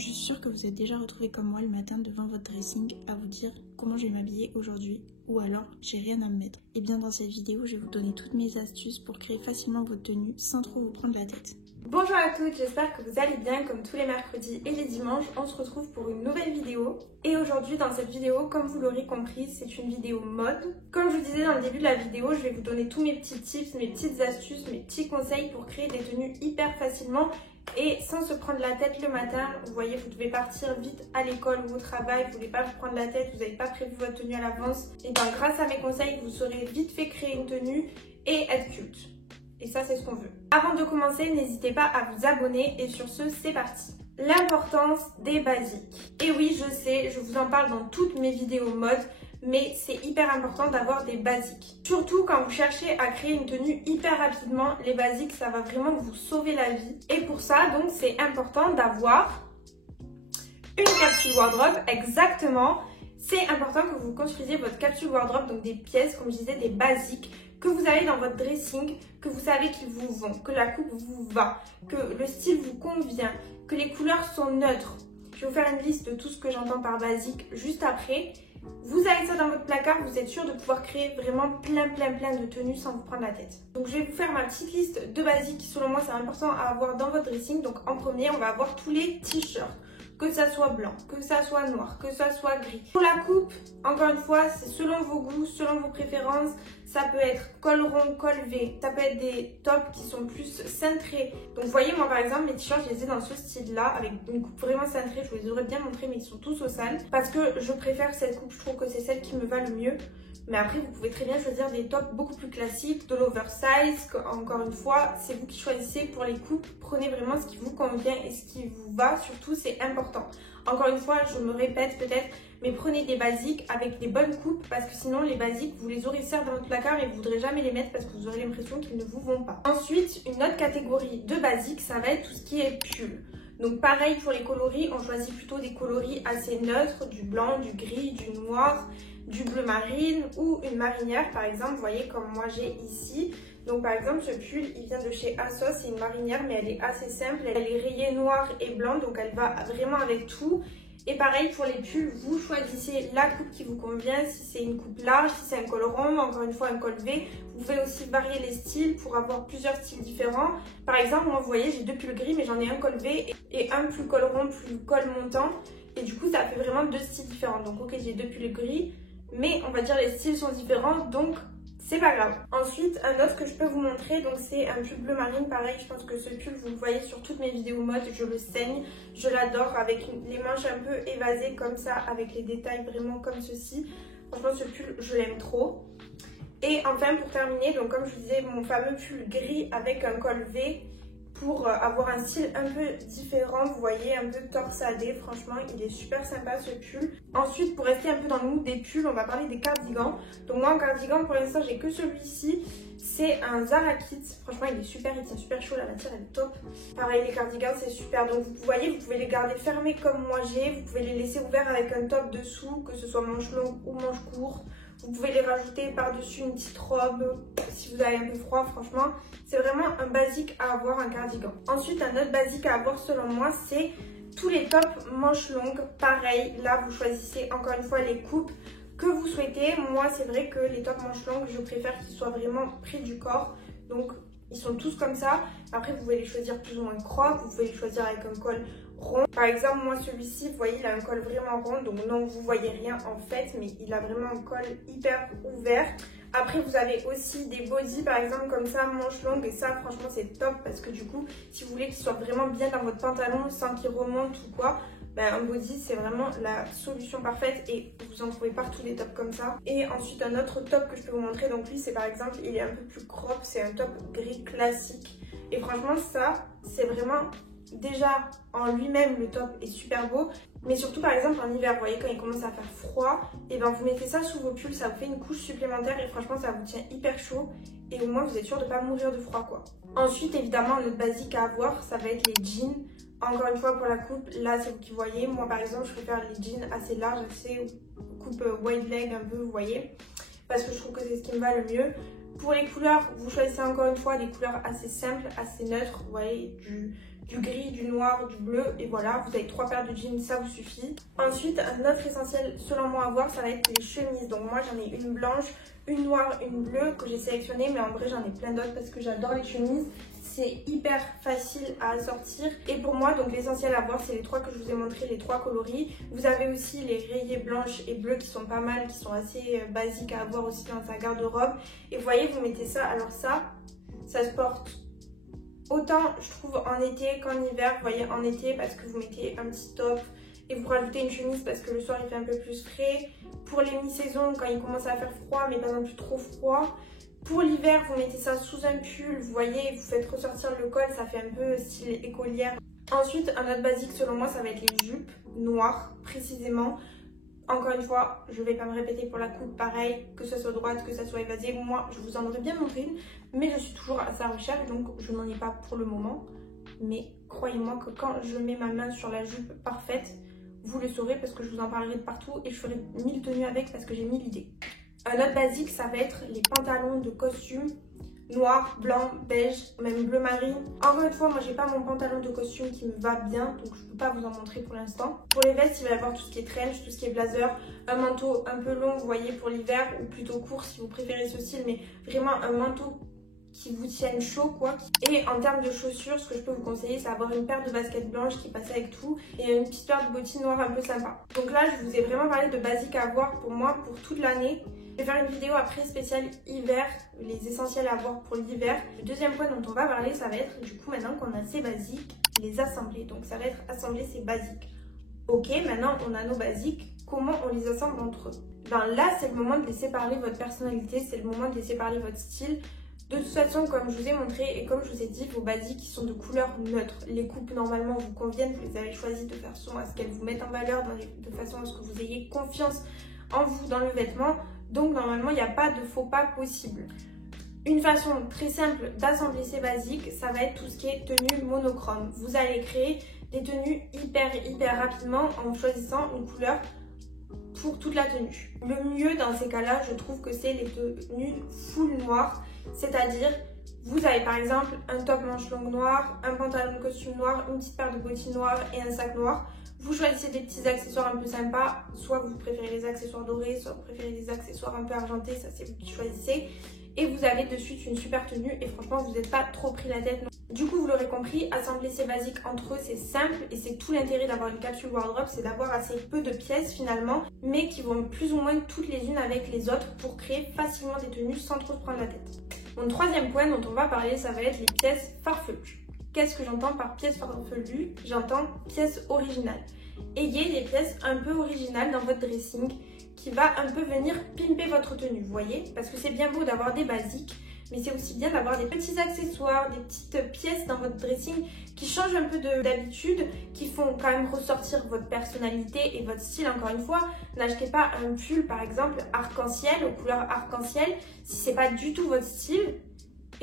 Je suis sûre que vous êtes déjà retrouvés comme moi le matin devant votre dressing à vous dire comment je vais m'habiller aujourd'hui ou alors j'ai rien à me mettre. Et bien dans cette vidéo, je vais vous donner toutes mes astuces pour créer facilement votre tenue sans trop vous prendre la tête. Bonjour à toutes, j'espère que vous allez bien. Comme tous les mercredis et les dimanches, on se retrouve pour une nouvelle vidéo. Et aujourd'hui dans cette vidéo, comme vous l'aurez compris, c'est une vidéo mode. Comme je vous disais dans le début de la vidéo, je vais vous donner tous mes petits tips, mes petites astuces, mes petits conseils pour créer des tenues hyper facilement et sans se prendre la tête le matin. Vous voyez, vous devez partir vite à l'école ou au travail, vous ne voulez pas vous prendre la tête, vous n'avez pas prévu votre tenue à l'avance. Et bien grâce à mes conseils, vous saurez vite fait créer une tenue et être cute. Et ça, c'est ce qu'on veut. Avant de commencer, n'hésitez pas à vous abonner et sur ce, c'est parti. L'importance des basiques. Et oui, je sais, je vous en parle dans toutes mes vidéos mode, mais c'est hyper important d'avoir des basiques. Surtout quand vous cherchez à créer une tenue hyper rapidement, les basiques, ça va vraiment vous sauver la vie. Et pour ça, donc, c'est important d'avoir une capsule wardrobe, exactement. C'est important que vous construisiez votre capsule wardrobe, donc des pièces, comme je disais, des basiques, que vous avez dans votre dressing, que vous savez qu'ils vous vont, que la coupe vous va, que le style vous convient, que les couleurs sont neutres. Je vais vous faire une liste de tout ce que j'entends par basique juste après. Vous avez ça dans votre placard, vous êtes sûr de pouvoir créer vraiment plein de tenues sans vous prendre la tête. Donc je vais vous faire ma petite liste de basiques qui selon moi c'est important à avoir dans votre dressing. Donc en premier, on va avoir tous les t-shirts. Que ça soit blanc, que ça soit noir, que ça soit gris. Pour la coupe, encore une fois, c'est selon vos goûts, selon vos préférences. Ça peut être col rond, col V. Ça peut être des tops qui sont plus cintrés. Donc vous voyez, moi par exemple, mes t-shirts, je les ai dans ce style-là, avec une coupe vraiment cintrée. Je vous les aurais bien montré, mais ils sont tous au sale. Parce que je préfère cette coupe, je trouve que c'est celle qui me va le mieux. Mais après, vous pouvez très bien choisir des tops beaucoup plus classiques, de l'oversize. Encore une fois, c'est vous qui choisissez pour les coupes. Prenez vraiment ce qui vous convient et ce qui vous va. Surtout, c'est important. Encore une fois, je me répète peut-être, mais prenez des basiques avec des bonnes coupes parce que sinon, les basiques, vous les aurez certes dans votre placard, mais vous ne voudrez jamais les mettre parce que vous aurez l'impression qu'ils ne vous vont pas. Ensuite, une autre catégorie de basiques, ça va être tout ce qui est pull. Donc pareil pour les coloris, on choisit plutôt des coloris assez neutres, du blanc, du gris, du noir, du bleu marine ou une marinière par exemple, vous voyez comme moi j'ai ici. Donc par exemple ce pull il vient de chez ASOS, c'est une marinière mais elle est assez simple, elle est rayée noir et blanc donc elle va vraiment avec tout. Et pareil pour les pulls, vous choisissez la coupe qui vous convient, si c'est une coupe large, si c'est un col rond, encore une fois un col V. Vous pouvez aussi varier les styles pour avoir plusieurs styles différents. Par exemple, moi vous voyez j'ai deux pulls gris mais j'en ai un col V et un plus col rond, plus col montant. Et du coup ça fait vraiment deux styles différents. Donc ok j'ai deux pulls gris mais on va dire les styles sont différents donc c'est pas grave. Ensuite, un autre que je peux vous montrer, donc c'est un pull bleu marine. Pareil, je pense que ce pull, vous le voyez sur toutes mes vidéos mode, je le saigne. Je l'adore avec les manches un peu évasées comme ça, avec les détails vraiment comme ceci. Franchement, ce pull, je l'aime trop. Et enfin, pour terminer, donc comme je vous disais, mon fameux pull gris avec un col V pour avoir un style un peu différent, vous voyez, un peu torsadé. Franchement, il est super sympa ce pull. Ensuite, pour rester un peu dans le mood des pulls, on va parler des cardigans. Donc moi, en cardigan, pour l'instant, j'ai que celui-ci. C'est un Zara Kids. Franchement, il est super, il tient super chaud. La matière, elle est top. Pareil, les cardigans, c'est super. Donc vous voyez, vous pouvez les garder fermés comme moi j'ai. Vous pouvez les laisser ouverts avec un top dessous, que ce soit manche longue ou manche courte. Vous pouvez les rajouter par-dessus une petite robe si vous avez un peu froid. Franchement, c'est vraiment un basique à avoir, un cardigan. Ensuite, un autre basique à avoir selon moi, c'est tous les tops manches longues. Pareil, là, vous choisissez encore une fois les coupes que vous souhaitez. Moi, c'est vrai que les tops manches longues, je préfère qu'ils soient vraiment près du corps. Donc, ils sont tous comme ça. Après, vous pouvez les choisir plus ou moins crop. Vous pouvez les choisir avec un col rond. Par exemple, moi, celui-ci, vous voyez, il a un col vraiment rond. Donc, non, vous voyez rien en fait. Mais il a vraiment un col hyper ouvert. Après, vous avez aussi des bodys, par exemple, comme ça, manches longues. Et ça, franchement, c'est top. Parce que du coup, si vous voulez qu'il soit vraiment bien dans votre pantalon sans qu'il remonte ou quoi, ben, un body c'est vraiment la solution parfaite et vous en trouvez partout des tops comme ça. Et ensuite un autre top que je peux vous montrer, donc lui c'est par exemple il est un peu plus crop, c'est un top gris classique et franchement ça c'est vraiment déjà en lui-même le top est super beau, mais surtout par exemple en hiver, vous voyez quand il commence à faire froid, et ben vous mettez ça sous vos pulls, ça vous fait une couche supplémentaire et franchement ça vous tient hyper chaud et au moins vous êtes sûr de pas mourir de froid quoi. Ensuite évidemment notre basique à avoir ça va être les jeans. Encore une fois pour la coupe, là c'est vous qui voyez, moi par exemple je préfère les jeans assez larges, assez coupe wide leg un peu vous voyez, parce que je trouve que c'est ce qui me va le mieux. Pour les couleurs, vous choisissez encore une fois des couleurs assez simples, assez neutres, vous voyez, du gris, du noir, du bleu, et voilà, vous avez 3 paires de jeans, ça vous suffit. Ensuite, un autre essentiel selon moi à voir, ça va être les chemises. Donc moi j'en ai une blanche, une noire, une bleue que j'ai sélectionnée, mais en vrai j'en ai plein d'autres parce que j'adore les chemises. C'est hyper facile à assortir et pour moi donc l'essentiel à voir c'est les 3 que je vous ai montré, les 3 coloris. Vous avez aussi les rayées blanches et bleues qui sont pas mal, qui sont assez basiques à avoir aussi dans sa garde-robe. Et vous voyez, vous mettez ça, alors ça se porte autant je trouve en été qu'en hiver. Vous voyez, en été parce que vous mettez un petit top et vous rajoutez une chemise parce que le soir il fait un peu plus frais. Pour les mi-saisons quand il commence à faire froid mais pas non plus trop froid. Pour l'hiver, vous mettez ça sous un pull, vous voyez, vous faites ressortir le col, ça fait un peu style écolière. Ensuite, un autre basique selon moi, ça va être les jupes noires, précisément. Encore une fois, je ne vais pas me répéter pour la coupe, pareil, que ce soit droite, que ce soit évasée. Moi, je vous en aurais bien montré une, mais je suis toujours à sa recherche, donc je n'en ai pas pour le moment. Mais croyez-moi que quand je mets ma main sur la jupe parfaite, vous le saurez parce que je vous en parlerai de partout et je ferai 1000 tenues avec parce que j'ai 1000 idées. Un autre basique, ça va être les pantalons de costume noir, blanc, beige, même bleu marine. Encore une fois, moi j'ai pas mon pantalon de costume qui me va bien, donc je peux pas vous en montrer pour l'instant. Pour les vestes, il va y avoir tout ce qui est trench, tout ce qui est blazer, un manteau un peu long, vous voyez, pour l'hiver, ou plutôt court si vous préférez ce style, mais vraiment un manteau qui vous tienne chaud quoi. Et en termes de chaussures, ce que je peux vous conseiller, c'est avoir une paire de baskets blanches qui passe avec tout et une petite paire de bottines noires un peu sympa. Donc là, je vous ai vraiment parlé de basiques à avoir pour moi pour toute l'année. Je vais faire une vidéo après spéciale hiver, les essentiels à avoir pour l'hiver. Le deuxième point dont on va parler, ça va être du coup maintenant qu'on a ces basiques, les assembler. Donc ça va être assembler ces basiques. Ok, maintenant on a nos basiques, comment on les assemble entre eux? Ben là, c'est le moment de laisser parler votre personnalité, c'est le moment de laisser parler votre style. De toute façon, comme je vous ai montré et comme je vous ai dit, vos basiques sont de couleur neutre. Les coupes normalement vous conviennent, vous les avez choisies de façon à ce qu'elles vous mettent en valeur, de façon à ce que vous ayez confiance en vous dans le vêtement. Donc normalement, il n'y a pas de faux pas possible. Une façon très simple d'assembler ces basiques, ça va être tout ce qui est tenue monochrome. Vous allez créer des tenues hyper rapidement en choisissant une couleur pour toute la tenue. Le mieux dans ces cas-là, je trouve que c'est les tenues full noires, c'est-à-dire vous avez par exemple un top manche longue noir, un pantalon de costume noir, une petite paire de bottines noires et un sac noir. Vous choisissez des petits accessoires un peu sympas, soit vous préférez les accessoires dorés, soit vous préférez des accessoires un peu argentés, ça c'est vous qui choisissez. Et vous avez de suite une super tenue et franchement vous n'êtes pas trop pris la tête. Du coup vous l'aurez compris, assembler ces basiques entre eux c'est simple et c'est tout l'intérêt d'avoir une capsule wardrobe, c'est d'avoir assez peu de pièces finalement, mais qui vont plus ou moins toutes les unes avec les autres pour créer facilement des tenues sans trop se prendre la tête. Mon troisième point dont on va parler, ça va être les pièces farfelues. Qu'est-ce que j'entends par pièces farfelues? J'entends pièces originales. Ayez des pièces un peu originales dans votre dressing qui va un peu venir pimper votre tenue, vous voyez? Parce que c'est bien beau d'avoir des basiques, mais c'est aussi bien d'avoir des petits accessoires, des petites pièces dans votre dressing qui changent un peu d'habitude, qui font quand même ressortir votre personnalité et votre style. Encore une fois, n'achetez pas un pull par exemple arc-en-ciel, aux couleurs arc-en-ciel, si c'est pas du tout votre style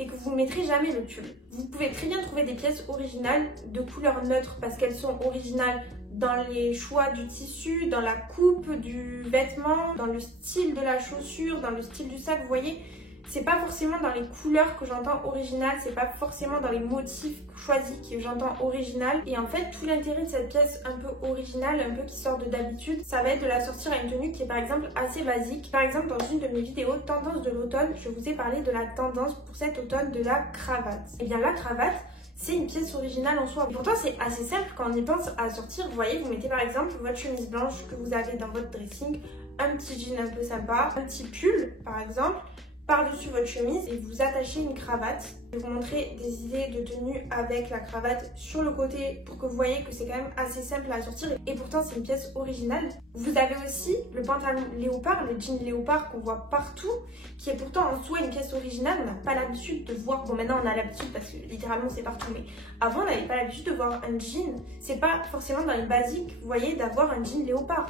et que vous ne mettrez jamais le pull. Vous pouvez très bien trouver des pièces originales de couleurs neutres parce qu'elles sont originales dans les choix du tissu, dans la coupe du vêtement, dans le style de la chaussure, dans le style du sac, vous voyez. C'est pas forcément dans les couleurs que j'entends original, c'est pas forcément dans les motifs choisis que j'entends original. Et en fait, tout l'intérêt de cette pièce un peu originale, un peu qui sort de d'habitude, ça va être de la sortir à une tenue qui est par exemple assez basique. Par exemple, dans une de mes vidéos tendance de l'automne, je vous ai parlé de la tendance pour cet automne de la cravate. Et bien la cravate, c'est une pièce originale en soi. Et pourtant, c'est assez simple quand on y pense à sortir. Vous voyez, vous mettez par exemple votre chemise blanche que vous avez dans votre dressing, un petit jean un peu sympa, un petit pull par exemple, par-dessus votre chemise et vous attachez une cravate. Je vais vous montrer des idées de tenue avec la cravate sur le côté pour que vous voyez que c'est quand même assez simple à sortir et pourtant c'est une pièce originale. Vous avez aussi le pantalon léopard, le jean léopard qu'on voit partout, qui est pourtant en soi une pièce originale. On n'a pas l'habitude de voir, bon maintenant on a l'habitude parce que littéralement c'est partout, mais avant on n'avait pas l'habitude de voir un jean. C'est pas forcément dans les basiques, vous voyez, d'avoir un jean léopard.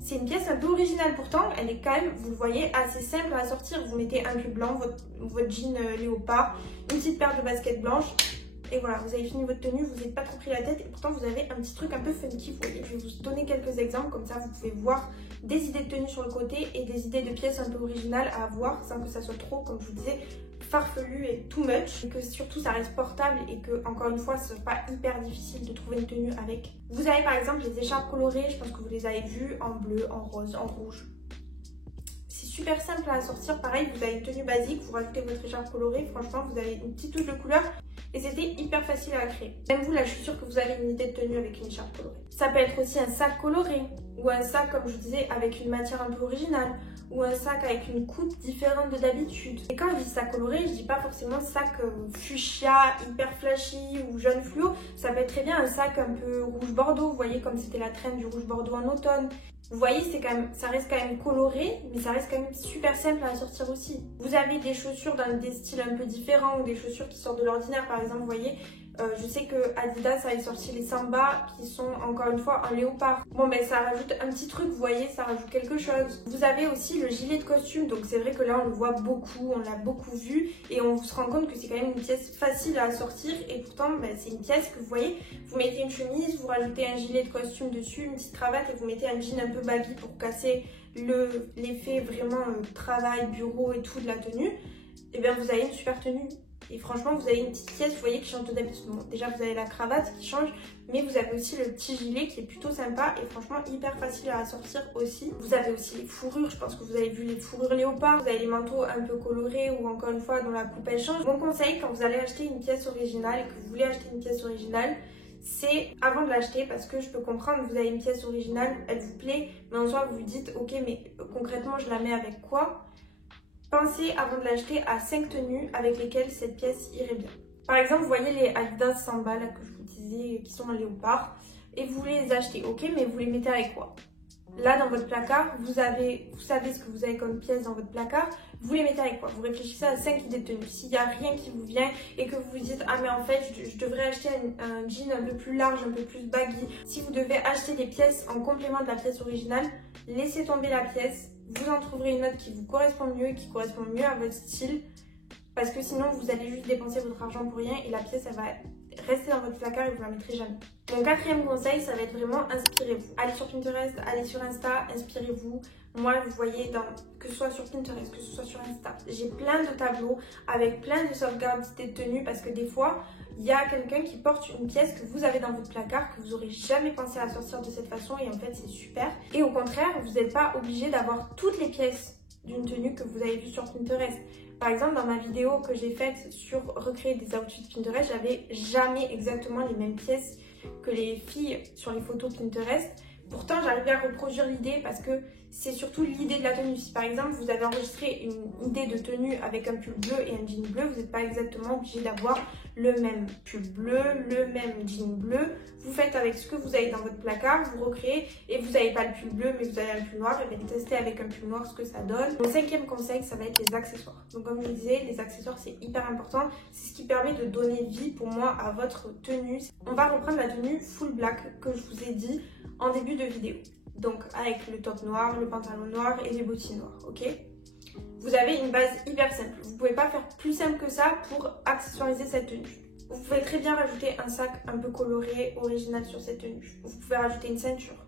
C'est une pièce un peu originale pourtant, elle est quand même, vous le voyez, assez simple à sortir. Vous mettez un pull blanc, votre jean léopard, une petite paire de baskets blanches et voilà, vous avez fini votre tenue, vous n'êtes pas trop pris la tête et pourtant vous avez un petit truc un peu funky, vous voyez. Je vais vous donner quelques exemples, comme ça vous pouvez voir des idées de tenue sur le côté et des idées de pièces un peu originales à avoir sans que ça soit trop, comme je vous disais, farfelu et too much, et que surtout ça reste portable et que encore une fois ce n'est pas hyper difficile de trouver une tenue avec. Vous avez par exemple les écharpes colorées, je pense que vous les avez vues en bleu, en rose, en rouge. C'est super simple à sortir, pareil vous avez une tenue basique, vous rajoutez votre écharpe colorée, franchement vous avez une petite touche de couleur et c'était hyper facile à créer. Même vous là je suis sûre que vous avez une idée de tenue avec une écharpe colorée. Ça peut être aussi un sac coloré ou un sac comme je vous disais avec une matière un peu originale ou un sac avec une coupe différente de d'habitude. Et quand je dis sac coloré, je dis pas forcément sac fuchsia, hyper flashy ou jaune fluo. Ça peut être très bien un sac un peu rouge bordeaux, vous voyez comme c'était la traîne du rouge bordeaux en automne. Vous voyez, ça reste quand même coloré, mais ça reste quand même super simple à sortir aussi. Vous avez des chaussures dans des styles un peu différents ou des chaussures qui sortent de l'ordinaire, par exemple, vous voyez. Je sais que Adidas avait sorti les Samba qui sont encore une fois en léopard. Bon ben ça rajoute un petit truc, vous voyez, ça rajoute quelque chose. Vous avez aussi le gilet de costume, donc c'est vrai que là on le voit beaucoup, on l'a beaucoup vu et on se rend compte que c'est quand même une pièce facile à sortir et pourtant ben, c'est une pièce que vous voyez, vous mettez une chemise, vous rajoutez un gilet de costume dessus, une petite cravate et vous mettez un jean un peu baggy pour casser l'effet vraiment travail, bureau et tout de la tenue. Et bien vous avez une super tenue. Et franchement, vous avez une petite pièce, vous voyez, qui change d'habitude. Bon, déjà, vous avez la cravate qui change, mais vous avez aussi le petit gilet qui est plutôt sympa et franchement hyper facile à assortir aussi. Vous avez aussi les fourrures, je pense que vous avez vu les fourrures léopard. Vous avez les manteaux un peu colorés ou encore une fois dont la coupe elle change. Mon conseil, quand vous allez acheter une pièce originale et que vous voulez acheter une pièce originale, c'est avant de l'acheter, parce que je peux comprendre, vous avez une pièce originale, elle vous plaît, mais en soi vous vous dites, ok, mais concrètement je la mets avec quoi ? Pensez avant de l'acheter à 5 tenues avec lesquelles cette pièce irait bien. Par exemple, vous voyez les Adidas Samba là, que je vous disais qui sont en léopard et vous voulez les acheter, ok, mais vous les mettez avec quoi? Là dans votre placard, vous savez ce que vous avez comme pièce dans votre placard, vous les mettez avec quoi? Vous réfléchissez à 5 idées de tenues. S'il n'y a rien qui vous vient et que vous vous dites ah mais en fait je devrais acheter un jean un peu plus large, un peu plus baggy. Si vous devez acheter des pièces en complément de la pièce originale, laissez tomber la pièce. Vous en trouverez une autre qui vous correspond mieux, qui correspond mieux à votre style. Parce que sinon, vous allez juste dépenser votre argent pour rien et la pièce, elle va rester dans votre placard et vous la mettrez jamais. Mon quatrième conseil, ça va être vraiment inspirez-vous. Allez sur Pinterest, allez sur Insta, inspirez-vous. Moi, vous voyez, que ce soit sur Pinterest, que ce soit sur Insta, j'ai plein de tableaux avec plein de sauvegardes d'idées de tenues parce que des fois, il y a quelqu'un qui porte une pièce que vous avez dans votre placard que vous n'aurez jamais pensé à sortir de cette façon et en fait c'est super. Et au contraire, vous n'êtes pas obligé d'avoir toutes les pièces d'une tenue que vous avez vues sur Pinterest. Par exemple, dans ma vidéo que j'ai faite sur recréer des outfits Pinterest, j'avais jamais exactement les mêmes pièces que les filles sur les photos Pinterest. Pourtant, j'arrivais à reproduire l'idée parce que c'est surtout l'idée de la tenue. Si par exemple, vous avez enregistré une idée de tenue avec un pull bleu et un jean bleu, vous n'êtes pas exactement obligé d'avoir le même pull bleu, le même jean bleu. Vous faites avec ce que vous avez dans votre placard, vous recréez et vous n'avez pas le pull bleu mais vous avez un pull noir, et bien testez avec un pull noir ce que ça donne. Mon cinquième conseil, ça va être les accessoires. Donc comme je disais, les accessoires c'est hyper important. C'est ce qui permet de donner vie pour moi à votre tenue. On va reprendre la tenue full black que je vous ai dit en début de vidéo. Donc avec le top noir, le pantalon noir et les bottines noires, ok? Vous avez une base hyper simple. Vous ne pouvez pas faire plus simple que ça pour accessoiriser cette tenue. Vous pouvez très bien rajouter un sac un peu coloré, original sur cette tenue. Vous pouvez rajouter une ceinture.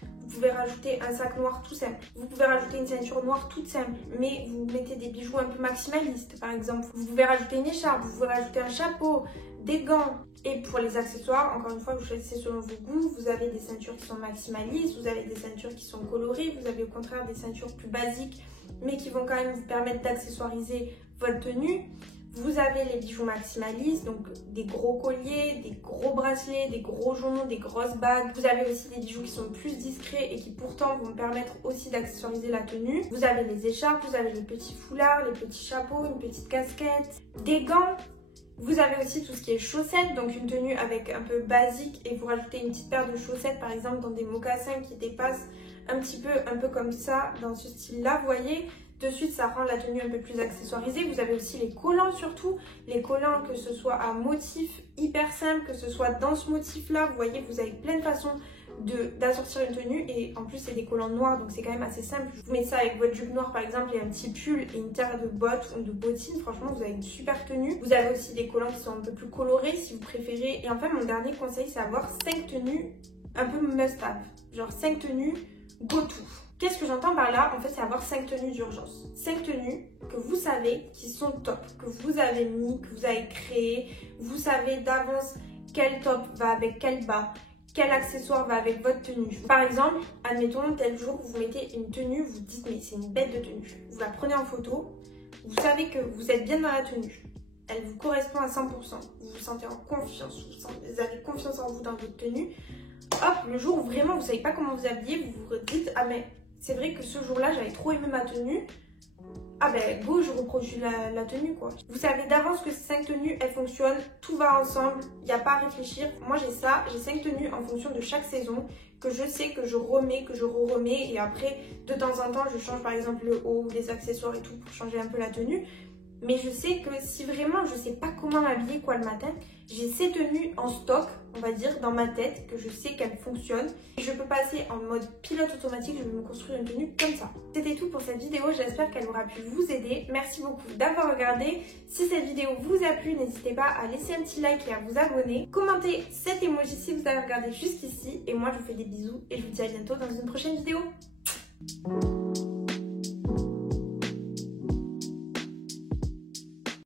Vous pouvez rajouter un sac noir tout simple. Vous pouvez rajouter une ceinture noire toute simple, mais vous mettez des bijoux un peu maximalistes par exemple. Vous pouvez rajouter une écharpe, vous pouvez rajouter un chapeau, des gants. Et pour les accessoires, encore une fois, vous choisissez selon vos goûts. Vous avez des ceintures qui sont maximalistes, vous avez des ceintures qui sont colorées, vous avez au contraire des ceintures plus basiques, mais qui vont quand même vous permettre d'accessoiriser votre tenue. Vous avez les bijoux maximalistes, donc des gros colliers, des gros bracelets, des gros joncs, des grosses bagues. Vous avez aussi des bijoux qui sont plus discrets et qui pourtant vont permettre aussi d'accessoiriser la tenue. Vous avez les écharpes, vous avez les petits foulards, les petits chapeaux, une petite casquette, des gants. Vous avez aussi tout ce qui est chaussettes, donc une tenue avec un peu basique et vous rajoutez une petite paire de chaussettes par exemple dans des mocassins qui dépassent un peu comme ça dans ce style là, vous voyez. De suite, ça rend la tenue un peu plus accessoirisée. Vous avez aussi les collants surtout. Les collants, que ce soit à motif hyper simple, que ce soit dans ce motif-là. Vous voyez, vous avez plein de façons d'assortir une tenue. Et en plus, c'est des collants noirs, donc c'est quand même assez simple. Vous mettez ça avec votre jupe noire, par exemple, et un petit pull et une paire de bottes ou de bottines. Franchement, vous avez une super tenue. Vous avez aussi des collants qui sont un peu plus colorés, si vous préférez. Et enfin, mon dernier conseil, c'est avoir 5 tenues un peu must-have. Genre 5 tenues go-to. Qu'est-ce que j'entends par là? En fait, c'est avoir 5 tenues d'urgence. 5 tenues que vous savez qui sont top, que vous avez mis, que vous avez créé. Vous savez d'avance quel top va avec quel bas, quel accessoire va avec votre tenue. Par exemple, admettons, tel jour, vous mettez une tenue, vous dites mais c'est une bête de tenue. Vous la prenez en photo, vous savez que vous êtes bien dans la tenue. Elle vous correspond à 100%. Vous vous sentez en confiance, vous avez confiance en vous dans votre tenue. Hop, le jour où vraiment vous ne savez pas comment vous habiller, vous vous dites ah mais c'est vrai que ce jour-là, j'avais trop aimé ma tenue. Ah ben go, je reproduis la tenue quoi. Vous savez d'avance que ces 5 tenues, elles fonctionnent, tout va ensemble, il n'y a pas à réfléchir. Moi j'ai ça, j'ai 5 tenues en fonction de chaque saison, que je sais que je remets, que je remets et après de temps en temps je change par exemple le haut ou les accessoires et tout pour changer un peu la tenue. Mais je sais que si vraiment je sais pas comment m'habiller quoi le matin, j'ai ces tenues en stock, on va dire, dans ma tête, que je sais qu'elles fonctionnent. Et je peux passer en mode pilote automatique, je vais me construire une tenue comme ça. C'était tout pour cette vidéo, j'espère qu'elle aura pu vous aider. Merci beaucoup d'avoir regardé. Si cette vidéo vous a plu, n'hésitez pas à laisser un petit like et à vous abonner. Commentez cet emoji si vous avez regardé jusqu'ici. Et moi je vous fais des bisous et je vous dis à bientôt dans une prochaine vidéo.